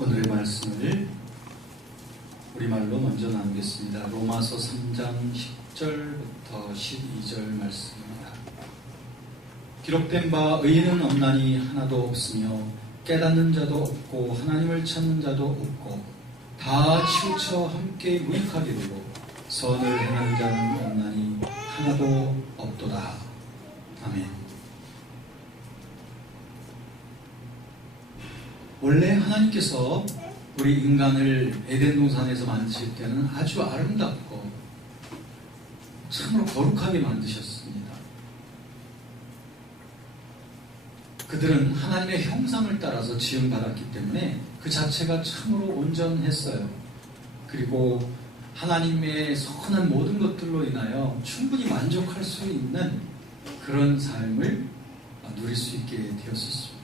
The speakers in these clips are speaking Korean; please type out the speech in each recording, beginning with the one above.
오늘의 말씀을 우리말로 먼저 나누겠습니다. 로마서 3장 10절부터 12절 말씀입니다. 기록된 바 의인은 없나니 하나도 없으며 깨닫는 자도 없고 하나님을 찾는 자도 없고 다 치우쳐 함께 무익하게 되고 선을 행하는 자는 없나니 하나도 없도다. 아멘. 원래 하나님께서 우리 인간을 에덴 동산에서 만드실 때는 아주 아름답고 참으로 거룩하게 만드셨습니다. 그들은 하나님의 형상을 따라서 지음받았기 때문에 그 자체가 참으로 온전했어요. 그리고 하나님의 선한 모든 것들로 인하여 충분히 만족할 수 있는 그런 삶을 누릴 수 있게 되었었습니다.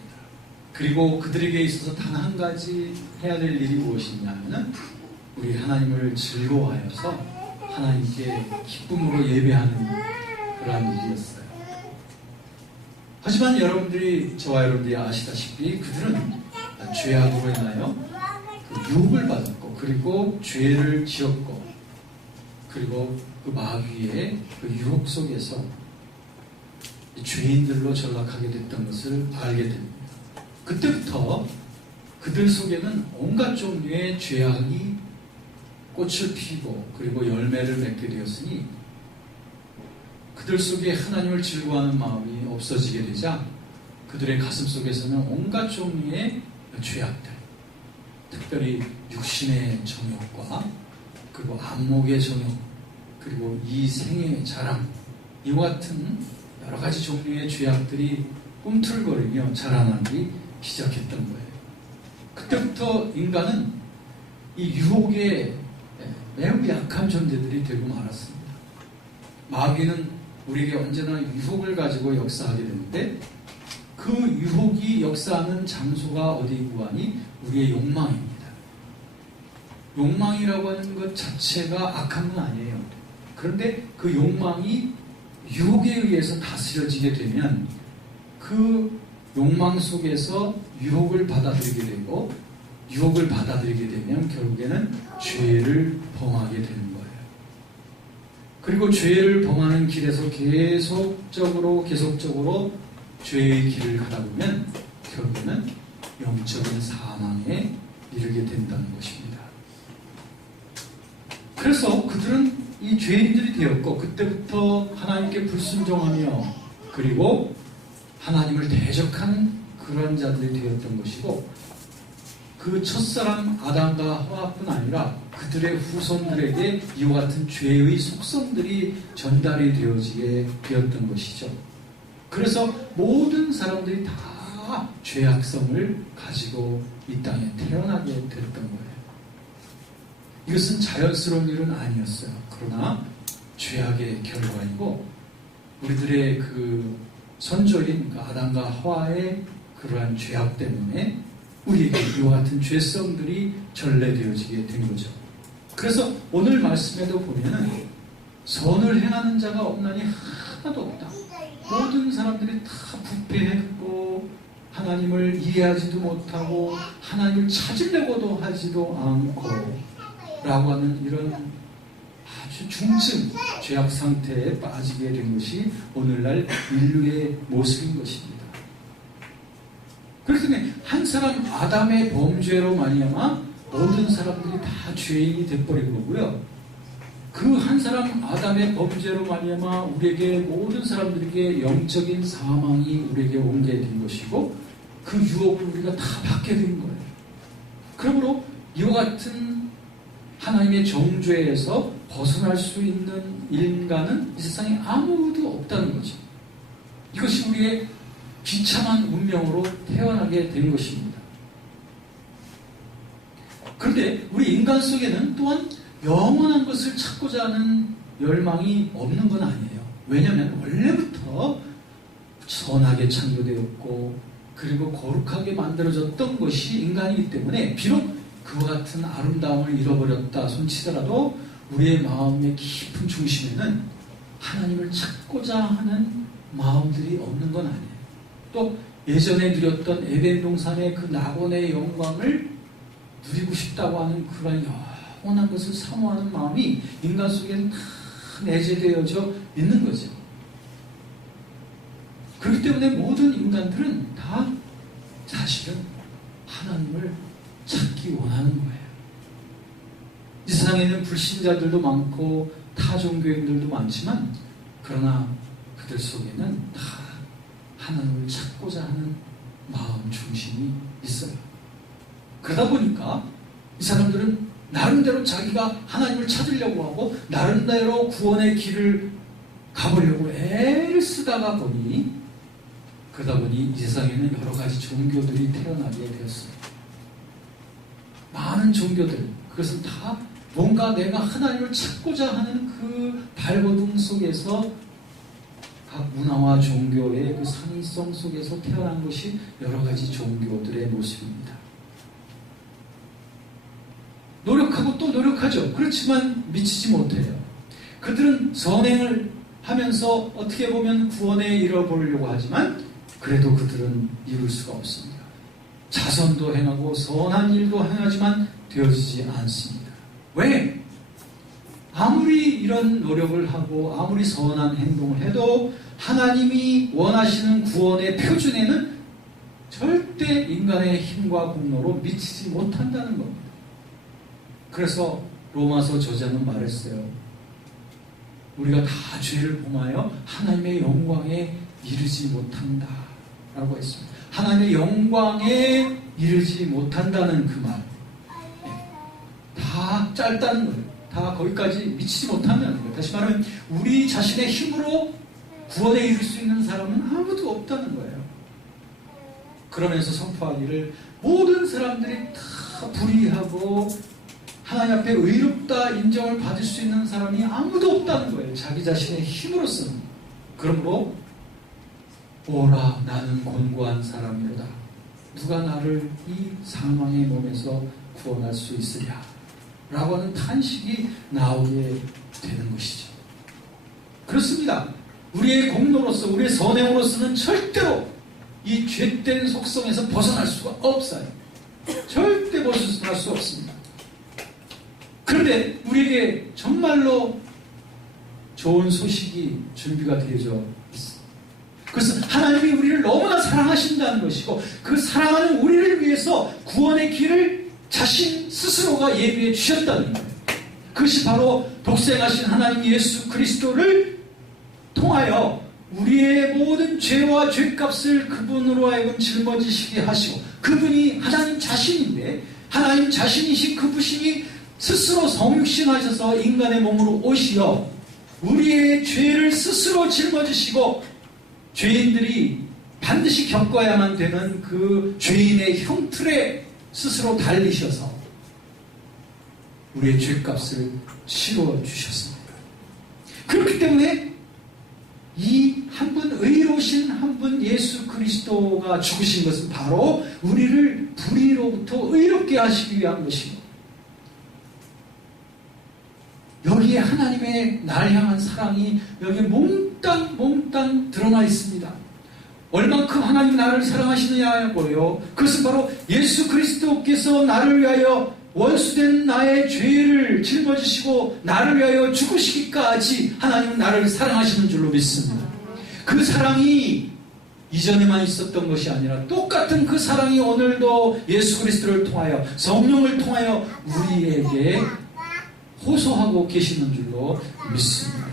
그리고 그들에게 있어서 단 한 가지 해야 될 일이 무엇이냐면은 우리 하나님을 즐거워하여서 하나님께 기쁨으로 예배하는 그러한 일이었어요. 하지만 저와 여러분들이 아시다시피 그들은 죄악으로 인하여 유혹을 받았고 그리고 죄를 지었고 그리고 그 마귀의 그 유혹 속에서 죄인들로 전락하게 됐던 것을 알게 됩니다. 그때부터 그들 속에는 온갖 종류의 죄악이 꽃을 피우고 그리고 열매를 맺게 되었으니 그들 속에 하나님을 즐거워하는 마음이 없어지게 되자 그들의 가슴 속에서는 온갖 종류의 죄악들, 특별히 육신의 정욕과 그리고 안목의 정욕, 그리고 이 생의 자랑, 이와 같은 여러 가지 종류의 죄악들이 꿈틀거리며 자라나기 시작했던 거예요. 그때부터 인간은 이 유혹에 매우 약한 존재들이 되고 말았습니다. 마귀는 우리에게 언제나 유혹을 가지고 역사하게 되는데 그 유혹이 역사하는 장소가 어디고 하니 우리의 욕망입니다. 욕망이라고 하는 것 자체가 악한 건 아니에요. 그런데 그 욕망이 유혹에 의해서 다스려지게 되면 그 욕망 속에서 유혹을 받아들이게 되고 유혹을 받아들이게 되면 결국에는 죄를 범하게 되는 거예요. 그리고 죄를 범하는 길에서 계속적으로 죄의 길을 가다 보면 결국에는 영적인 사망에 이르게 된다는 것입니다. 그래서 그들은 이 죄인들이 되었고 그때부터 하나님께 불순종하며 그리고 하나님을 대적하는 그런 자들이 되었던 것이고 그 첫사람 아담과 하와뿐 아니라 그들의 후손들에게 이와 같은 죄의 속성들이 전달이 되어지게 되었던 것이죠. 그래서 모든 사람들이 다 죄악성을 가지고 이 땅에 태어나게 됐던 거예요. 이것은 자연스러운 일은 아니었어요. 그러나 죄악의 결과이고 우리들의 그 선조인 아담과 하와의 그러한 죄악 때문에 우리에게 이와 같은 죄성들이 전래되어지게 된 거죠. 그래서 오늘 말씀에도 보면은 선을 행하는 자가 없나니 하나도 없다. 모든 사람들이 다 부패했고 하나님을 이해하지도 못하고 하나님을 찾으려고도 하지도 않고 라고 하는 이런 아주 중증 죄악 상태에 빠지게 된 것이 오늘날 인류의 모습인 것입니다. 그렇기 때문에 한 사람 아담의 범죄로 말미암아 모든 사람들이 다 죄인이 돼버린 거고요. 그 한 사람 아담의 범죄로 말미암아 우리에게 모든 사람들에게 영적인 사망이 우리에게 오게 된 것이고 그 유혹을 우리가 다 받게 된 거예요. 그러므로 이와 같은 하나님의 정죄에서 벗어날 수 있는 인간은 이 세상에 아무도 없다는 거죠. 이것이 우리의 비참한 운명으로 태어나게 된 것입니다. 그런데 우리 인간 속에는 또한 영원한 것을 찾고자 하는 열망이 없는 건 아니에요. 왜냐하면 원래부터 선하게 창조되었고 그리고 거룩하게 만들어졌던 것이 인간이기 때문에 비록 그와 같은 아름다움을 잃어버렸다 손치더라도 우리의 마음의 깊은 중심에는 하나님을 찾고자 하는 마음들이 없는 건 아니에요. 또 예전에 누렸던 에덴 동산의 그 낙원의 영광을 누리고 싶다고 하는 그런 영원한 것을 사모하는 마음이 인간 속에는 다 내재되어져 있는 거죠. 그렇기 때문에 모든 인간들은 다 사실은 하나님을 찾기 원하는 거예요. 이 세상에는 불신자들도 많고 타종교인들도 많지만 그러나 그들 속에는 다 하나님을 찾고자 하는 마음 중심이 있어요. 그러다 보니까 이 사람들은 나름대로 자기가 하나님을 찾으려고 하고 나름대로 구원의 길을 가보려고 애를 쓰다가 보니 그러다 보니 이 세상에는 여러 가지 종교들이 태어나게 되었어요. 많은 종교들, 그것은 다 뭔가 내가 하나님을 찾고자 하는 그 발버둥 속에서 각 문화와 종교의 그 상위성 속에서 태어난 것이 여러 가지 종교들의 모습입니다. 노력하고 또 노력하죠. 그렇지만 미치지 못해요. 그들은 선행을 하면서 어떻게 보면 구원에 이뤄보려고 하지만 그래도 그들은 이룰 수가 없습니다. 자선도 행하고 선한 일도 행하지만 되어지지 않습니다. 왜? 아무리 이런 노력을 하고 아무리 선한 행동을 해도 하나님이 원하시는 구원의 표준에는 절대 인간의 힘과 공로로 미치지 못한다는 겁니다. 그래서 로마서 저자는 말했어요. 우리가 다 죄를 범하여 하나님의 영광에 이르지 못한다 라고 했습니다. 하나님의 영광에 이르지 못한다는 그 말. 다 짧다는 거예요. 다 거기까지 미치지 못한다는 거예요. 다시 말하면 우리 자신의 힘으로 구원에 이를 수 있는 사람은 아무도 없다는 거예요. 그러면서 선포하기를 모든 사람들이 다 불의하고 하나님 앞에 의롭다 인정을 받을 수 있는 사람이 아무도 없다는 거예요. 자기 자신의 힘으로서는. 그러므로 오라 나는 곤고한 사람이로다. 누가 나를 이 사망의 몸에서 구원할 수 있으랴 라고 하는 탄식이 나오게 되는 것이죠. 그렇습니다. 우리의 공로로서 우리의 선행으로서는 절대로 이 죄된 속성에서 벗어날 수가 없어요. 절대 벗어날 수 없습니다. 그런데 우리에게 정말로 좋은 소식이 준비가 되어져 있습니다. 그래서 하나님이 우리를 너무나 사랑하신다는 것이고 그 사랑하는 우리를 위해서 구원의 길을 자신 스스로가 예비해 주셨다는 거예요. 그것이 바로 독생하신 하나님 예수 그리스도를 통하여 우리의 모든 죄와 죄값을 그분으로 하여금 짊어지시게 하시고 그분이 하나님 자신인데 하나님 자신이신 그 부신이 스스로 성육신하셔서 인간의 몸으로 오시어 우리의 죄를 스스로 짊어지시고 죄인들이 반드시 겪어야만 되는 그 죄인의 형틀에 스스로 달리셔서 우리의 죄값을 치러 주셨습니다. 그렇기 때문에 이 한 분 의로우신 한 분 예수 그리스도가 죽으신 것은 바로 우리를 불의로부터 의롭게 하시기 위한 것입니다. 여기에 하나님의 날 향한 사랑이 여기에 몽땅 드러나 있습니다. 얼만큼 하나님 나를 사랑하시느냐고요. 그것은 바로 예수 그리스도께서 나를 위하여 원수된 나의 죄를 짊어지시고 나를 위하여 죽으시기까지 하나님은 나를 사랑하시는 줄로 믿습니다. 그 사랑이 이전에만 있었던 것이 아니라 똑같은 그 사랑이 오늘도 예수 그리스도를 통하여 성령을 통하여 우리에게 호소하고 계시는 줄로 믿습니다.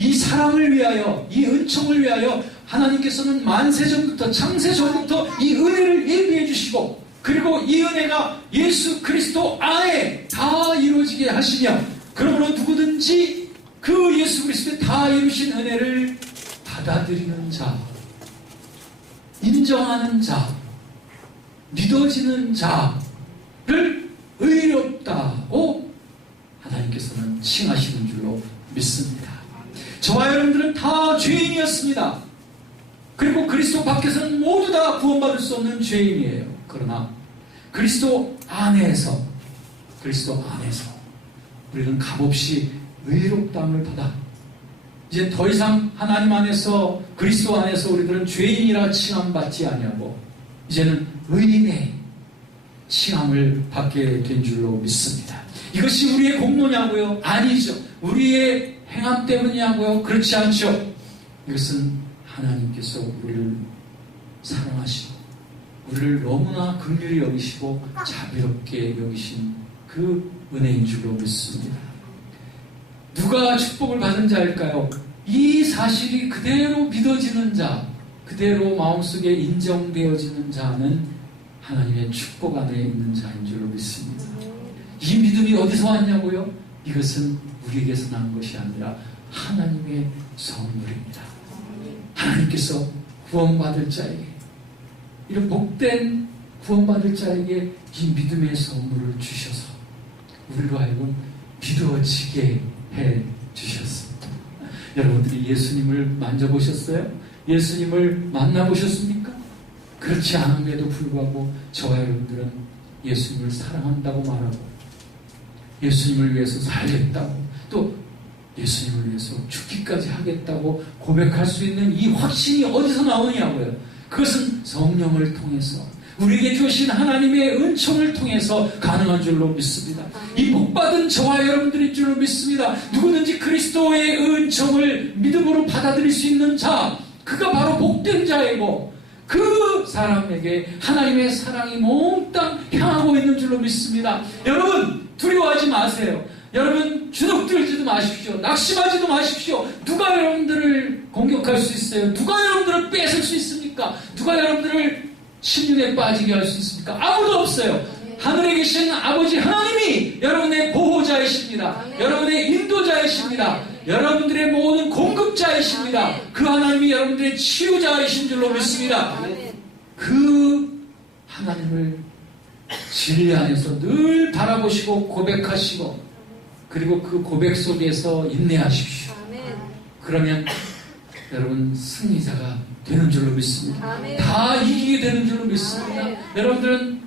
이 사랑을 위하여 이 은총을 위하여 하나님께서는 만세전부터 창세전부터 이 은혜를 예비해 주시고 그리고 이 은혜가 예수 그리스도 안에 다 이루어지게 하시며 그러므로 누구든지 그 예수 그리스도에 다 이루신 은혜를 받아들이는 자, 인정하는 자, 믿어지는 자를 의롭다고 하나님께서는 칭하시는 줄로 믿습니다. 저와 여러분들은 다 죄인이었습니다. 그리고 그리스도 밖에서는 모두 다 구원받을 수 없는 죄인이에요. 그러나 그리스도 안에서 우리는 값없이 의롭다함을 받아 이제 더 이상 하나님 안에서 그리스도 안에서 우리들은 죄인이라 칭함받지 아니하고 이제는 의인의 칭함을 받게 된 줄로 믿습니다. 이것이 우리의 공로냐고요? 아니죠. 우리의 행함 때문이냐고요? 그렇지 않죠. 이것은 하나님께서 우리를 사랑하시고 우리를 너무나 긍휼히 여기시고 자비롭게 여기신 그 은혜인 줄로 믿습니다. 누가 축복을 받은 자일까요? 이 사실이 그대로 믿어지는 자, 그대로 마음속에 인정되어지는 자는 하나님의 축복 안에 있는 자인 줄로 믿습니다. 이 믿음이 어디서 왔냐고요? 이것은 우리에게서 난 것이 아니라 하나님의 선물입니다. 하나님께서 구원받을 자에게, 이런 복된 구원받을 자에게 이 믿음의 선물을 주셔서 우리로 하여금 믿어지게 해 주셨습니다. 여러분들이 예수님을 만져보셨어요? 예수님을 만나보셨습니까? 그렇지 않음에도 불구하고 저와 여러분들은 예수님을 사랑한다고 말하고 예수님을 위해서 살겠다고 또 예수님을 위해서 죽기까지 하겠다고 고백할 수 있는 이 확신이 어디서 나오냐고요? 그것은 성령을 통해서 우리에게 주신 하나님의 은총을 통해서 가능한 줄로 믿습니다. 이 복받은 저와 여러분들인 줄로 믿습니다. 누구든지 그리스도의 은총을 믿음으로 받아들일 수 있는 자, 그가 바로 복된 자이고 그 사람에게 하나님의 사랑이 몽땅 향하고 있는 줄로 믿습니다. 여러분 두려워하지 마세요. 여러분 주눅들지도 마십시오. 낙심하지도 마십시오. 누가 여러분들을 공격할 수 있어요? 누가 여러분들을 뺏을 수 있습니까? 누가 여러분들을 심륜에 빠지게 할 수 있습니까? 아무도 없어요. 하늘에 계신 아버지 하나님이 여러분의 보호자이십니다. 여러분의 인도자이십니다. 여러분들의 모든 공급자이십니다. 그 하나님이 여러분들의 치유자이신 줄로 믿습니다. 그 하나님을 진리 안에서 늘 바라보시고 고백하시고 그리고 그 고백 속에서 인내하십시오. 그러면 여러분 승리자가 되는 줄로 믿습니다. 다 이기게 되는 줄로 믿습니다. 여러분들은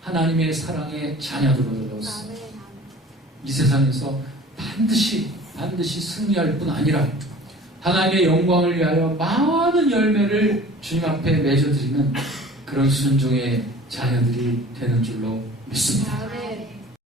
하나님의 사랑의 자녀들로서 이 세상에서 반드시 승리할 뿐 아니라 하나님의 영광을 위하여 많은 열매를 주님 앞에 맺어드리는 그런 순종의 자녀들이 되는 줄로 믿습니다.